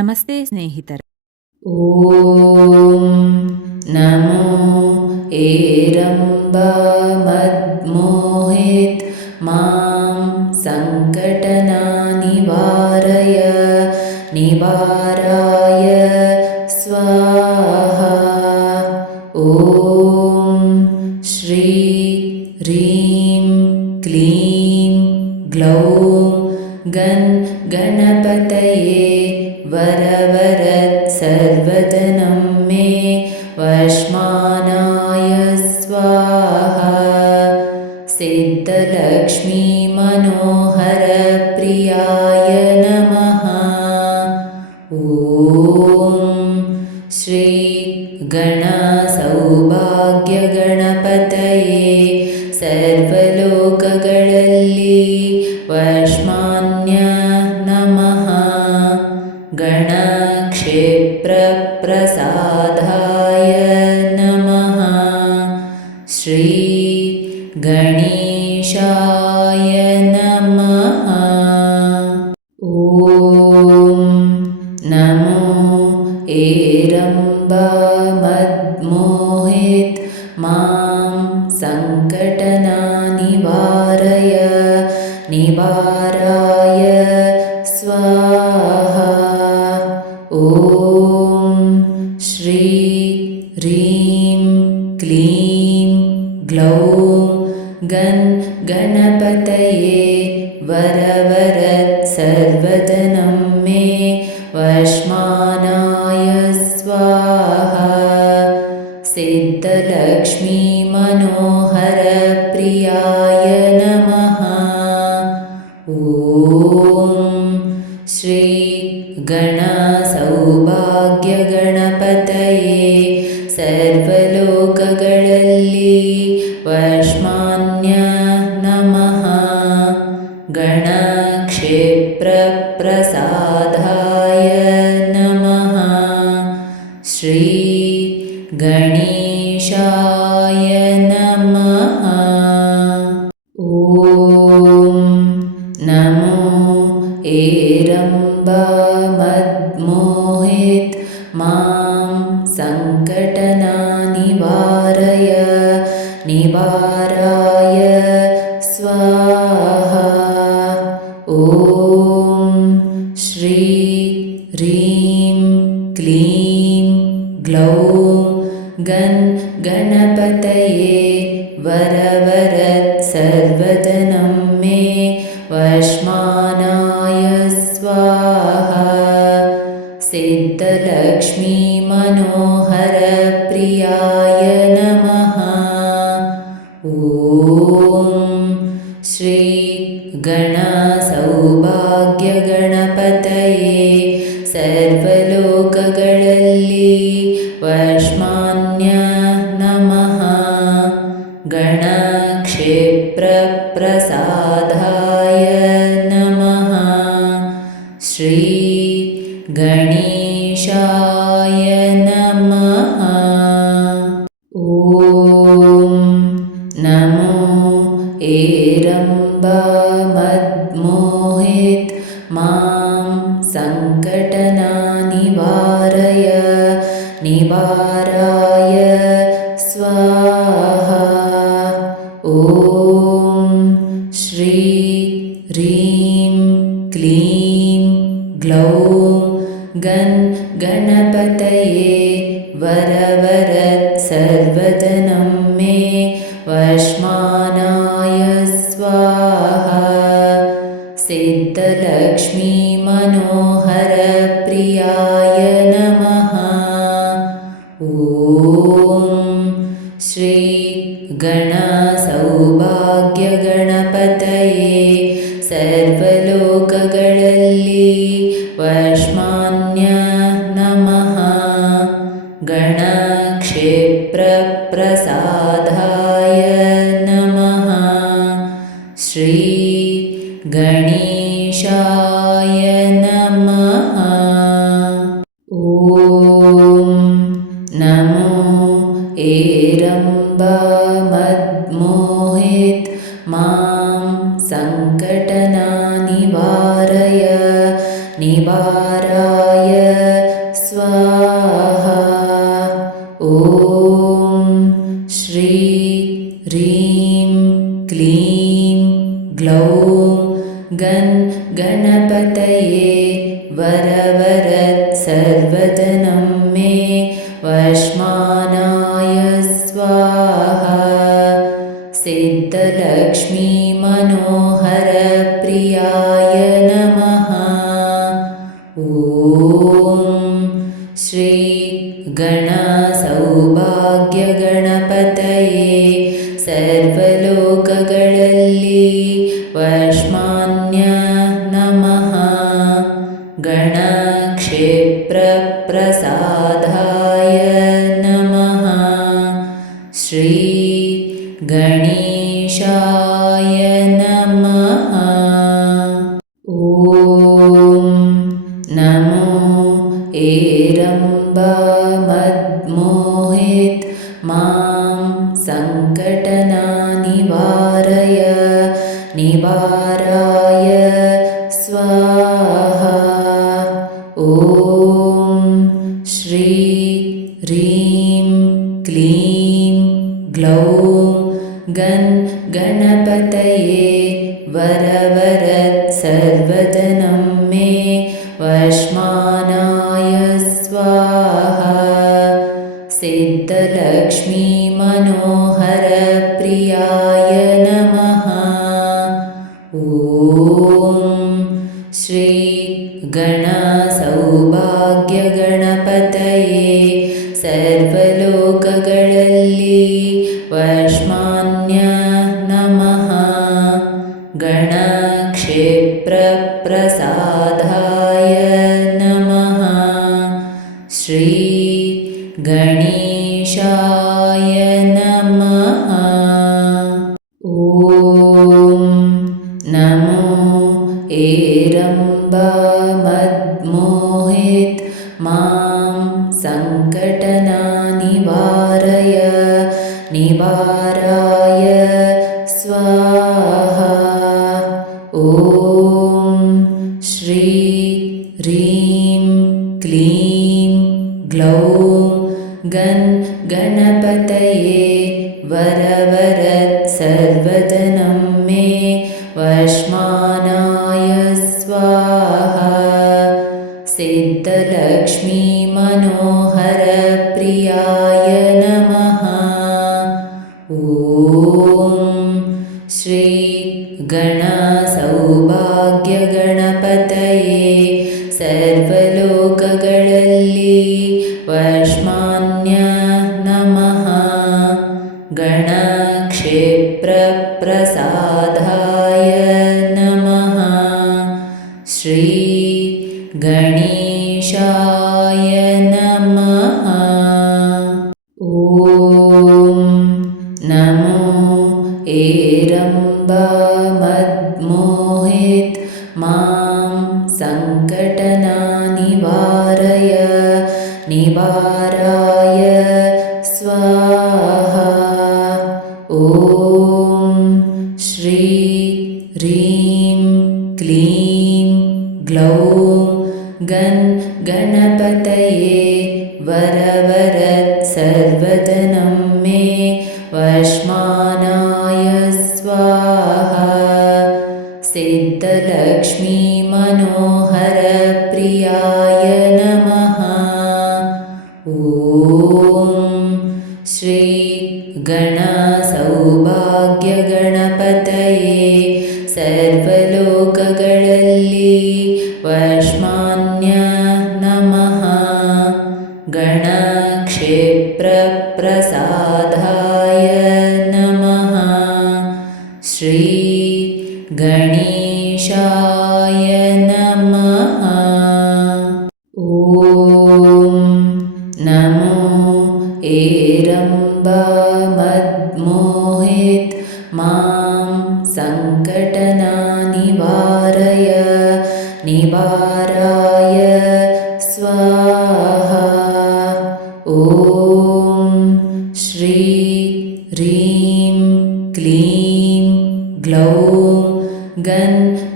ನಮಸ್ತೆ ಸ್ನೇಹಿತರೆ. ಓಂ ನಮೋ ಏರಂಬ ಮದ್ಮೋಹಿತ್ ಮಾಂ ಸಂಕಟನ ನಿವಾರಾಯ ಸ್ವಾಹ. ಓಂ ಶ್ರೀ ಹ್ರೀಂ ಕ್ಲೀಂ ಗ್ಲೌಂ ಗಣಪತಯೇ ವರವರತ್ ಸರ್ವಧನಂ ಮೇ ವಶ್ಮಾನಾಯ ಸ್ವಾಹ. ಸಿದ್ಧಲಕ್ಷ್ಮೀ ಮನೋಹರ ಪ್ರಿಯಾಯ ನಮಃ. ಓಂ ಶ್ರೀ ಗಣ ಸೌಭಾಗ್ಯ ಗಣಪತಯೇ ಸರ್ವಲೋಕಗಳಲ್ಲಿ ವಶ್ಮಾನ್ಯ ನಮಃ. ಗಣಕ್ಷೇತ್ರ ಪ್ರಸಾದಾಯ ನಮಃ. ಶ್ರೀ ಗಣೇಶಾಯ ನಮಃ. ಓಂ ನಮೋ ಏರಂಬ ಮದ್ಮೋಹಿತ್ ಮಾಂ ಸಂಕಟನ ನಿವಾರಾಯ ಸ್ವಾಹ. ಓಂ ಶ್ರೀ ಹ್ರೀಂ ಕ್ಲೀಂ ಗ್ಲೌಂ ಗಣಪತಯೇ ವರವರತ್ ಸರ್ವಧನಂ ಮೇ ವಶ್ಮಾನಾಯ ಸ್ವಾಹ. ಸಿದ್ಧಲಕ್ಷ್ಮೀ ಮನೋಹರ ಪ್ರಿಯಾಯ ನಮಃ. ಓಂ ಶ್ರೀ ಗಣ ಸೌಭಾಗ್ಯ ಗಣಪತಯೇ ಸರ್ವಲೋಕಗಳಲ್ಲಿ ವಶ್ಮಾನ್ಯ ನಮಃ. ಗಣಕ್ಷೇತ್ರ ಪ್ರಸಾದಾಯ ನಮಃ. ಶ್ರೀ ಗಣೇಶಾಯ ನಮಃ. ಓಂ ನಮೋ ಏರಂಬ ಮದ್ಮೋಹಿತ್ ಮಾಂ ಸಂಕಟನ ನಿವಾರಾಯ ಸ್ವಾಹ. ಓಂ ಶ್ರೀ ಹ್ರೀಂ ಕ್ಲೀಂ ಗ್ಲೌಂ ಗಣಪತಯೇ ವರವರತ್ ಸರ್ವಧನಂ ಮೇ ವಶ್ಮಾನಾಯ ಸ್ವಾಹ. ಸಿದ್ಧಲಕ್ಷ್ಮೀ ಮನೋಹರ ಪ್ರಿಯಾಯ ನಮಃ. ಓಂ ಶ್ರೀ ಗಣ ಸೌಭಾಗ್ಯ ಗಣಪತಯೇ ಸರ್ವಲೋಕಗಳಲ್ಲಿ ವಶ್ಮಾನ್ಯ ನಮಃ. ಗಣಕ್ಷೇತ್ರ ಪ್ರಸಾದಾಯ ನಮಃ. ಶ್ರೀ ಗಣೇಶಾಯ ನಮಃ. ಓಂ ನಮೋ ಏರಂಬ ಮದ್ಮೋಹಿತ್ ಮಾಂ ಸಂಕಟನ ನಿವಾರಾಯ ಸ್ವಾಹ. ಓಂ ಶ್ರೀ ಹ್ರೀಂ ಕ್ಲೀಂ ಗ್ಲೌಂ ಗಣಪತಯೇ ವರವರತ್ ಸರ್ವಧನಂ ಮೇ ವಶ್ಮಾನಾಯ ಸ್ವಾಹ. ಸಿದ್ಧಲಕ್ಷ್ಮೀ ಮನೋಹರ ಪ್ರಿಯಾಯ ನಮಃ. ಓಂ ಶ್ರೀ ಗಣ ಸೌಭಾಗ್ಯ ಗಣಪತಯೇ ಸರ್ವಲೋಕಗಳಲ್ಲಿ ವಶ್ಮಾನ್ಯ ನಮಃ. ಗಣಕ್ಷೇತ್ರ ಪ್ರಸಾದಾಯ ನಮಃ. ಶ್ರೀ ಗಣೇಶಾಯ ನಮಃ. ಓಂ ನಮೋ ಏರಂಬ ಮದ್ಮೋಹಿತ್ ಮಾಂ ಸಂಕಟನ ನಿವಾರಾಯ क्लीं ग्लौं गणपतये वरवरद सर्वजनं मे वशमानाय स्वाहा सिद्धलक्ष्मी मनोहर प्रियाय नमः। ॐ श्री गणसौभाग्यगणपतये सर्वलोकಗಳಲ್ಲಿ वशमान्य नमः। गणक्षेत्रप्रसादाय नमः। श्री गणेशाय नमः। ॐ नमो एरम्बमद्मोहित मां निवाराय स्वाहा। ॐ श्री ह्रीं क्लीं ग्लौं गणपतये वरवरद सर्वजनं मे वशमानाय स्वाहा सिद्धलक्ष्मी मनोहर प्रियाय नमः। ॐ श्री गणसौभाग्यगणपतये सर्वलोकಗಳಲ್ಲಿ वशमान्य नमः। गणक्षेत्रप्रसादाय नमः। श्री गणेशाय नमः। ॐ नमो एरम्बमद्मोहित मां निवाराय स्वाहा। ॐ श्री ह्रीं क्लीं ग्लौं गणपतये वरवरद सर्वजनं मे वशमानाय स्वाहा सिद्धलक्ष्मी मनोहर प्रियाय नमः। ॐ श्री गणसौभाग्यगणपतये सर्वलोकಗಳಲ್ಲಿ वशमान्य नमः। गणक्षेत्रप्रसादाय नमः। श्री गणेशाय नमः। ॐ नमो एरम्बमद्मोहित मां निवाराय स्वाहा। ॐ श्री ह्रीं क्लीं ग्लौं गणपतये वरवरद सर्वजनं मे वशमानाय स्वाहा सिद्धलक्ष्मी मनोहर प्रियाय नमः। ॐ श्री गणसौभाग्यगणपतये सर्वलोकಗಳಲ್ಲಿ वशमान्य नमः। गणक्षेत्रप्रसादाय नमः। श्री गणेशाय नमः। ॐ नमो एरम्बमद्मोहित मां निवाराय स्वाहा। ॐ श्री ह्रीं क्लीं ग्लौं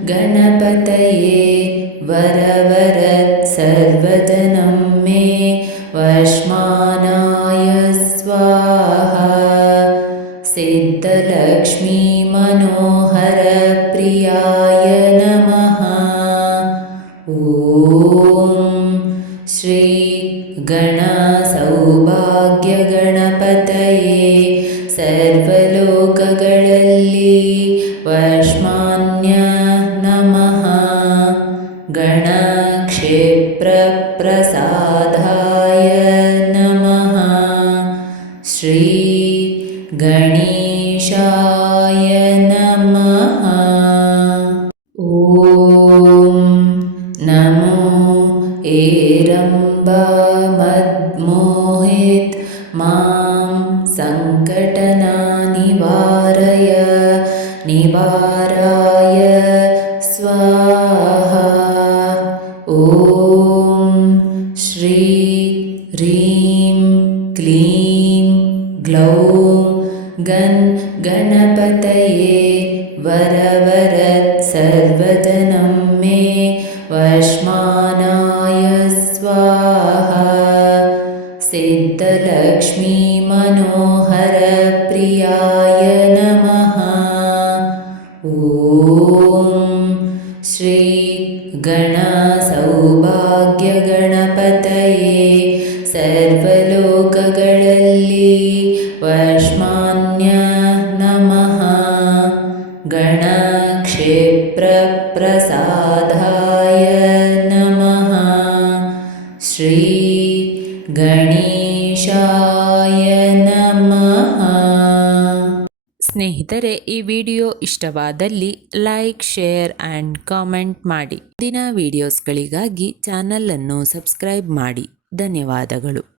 गणपतये वरवरद सर्वजनं मे वशमानाय स्वाहा सिद्धलक्ष्मी मनोहरप्रियाय नमः। ॐ श्री गणसौभाग्यगणपतये सर्वलोकಗಳಲ್ಲಿ वश्मान्य नमः। गणक्षेत्रप्रसादाय नमः। श्री गणेशाय नमः। ॐ नमो एरम्बमद्मोहित मां सङ्कटनानिवारय निवाराय स्वाहा। ॐ श्री ह्रीं क्लीं ग्लौं गणपतये वरवरत् सर्वजनं मे वश्मानाय स्वाहा। सिद्धलक्ष्मी मनोहरप्रियाय नमः। ॐ श्री गणसौभाग्यगणपतये सर्वलोकಗಳಲ್ಲಿ वश्मान्य नमः। गणक्षेत्रप्रसादाय नमः। श्री ಗಣೇಶಾಯ ನಮಃ. ಸ್ನೇಹಿತರೆ, ಈ ವಿಡಿಯೋ ಇಷ್ಟವಾದಲ್ಲಿ ಲೈಕ್, ಶೇರ್ ಆ್ಯಂಡ್ ಕಾಮೆಂಟ್ ಮಾಡಿ. ಮುಂದಿನ ವಿಡಿಯೋಸ್ಗಳಿಗಾಗಿ ಚಾನಲನ್ನು ಸಬ್ಸ್ಕ್ರೈಬ್ ಮಾಡಿ. ಧನ್ಯವಾದಗಳು.